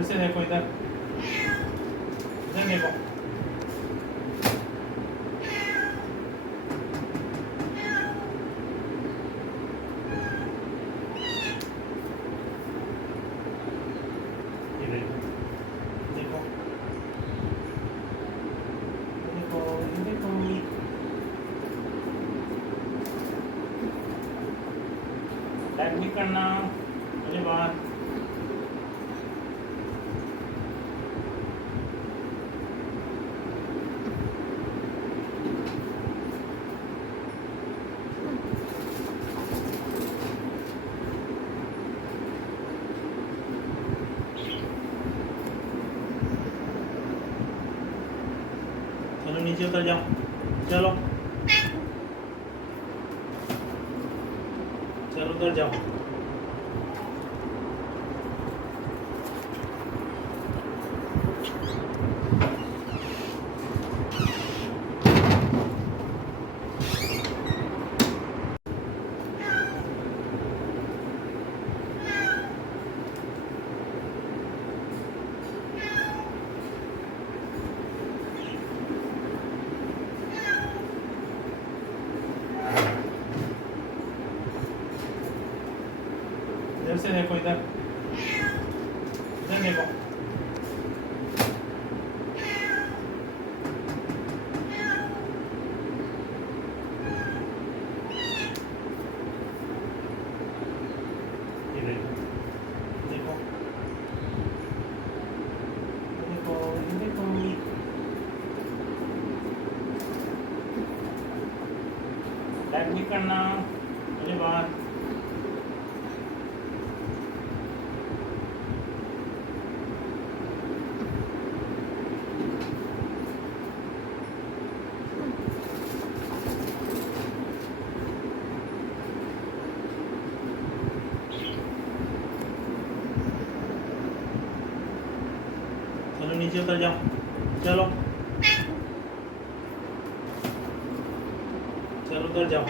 इधर से देखो, इधर इधर देखो। ये देखो, देखो, देखो, ये देखो। लाइक नहीं करना मुझे बात। चलो नीचे उतर जाओ, चलो चलो उतर जाओ। इधर से देखो, इधर इधर देखो। ये देखो, देखो, देखो, ये देखो। लाइक नहीं करना मुझे बात। चलो नीचे उतर जाओ, चलो चलो उतर जाओ।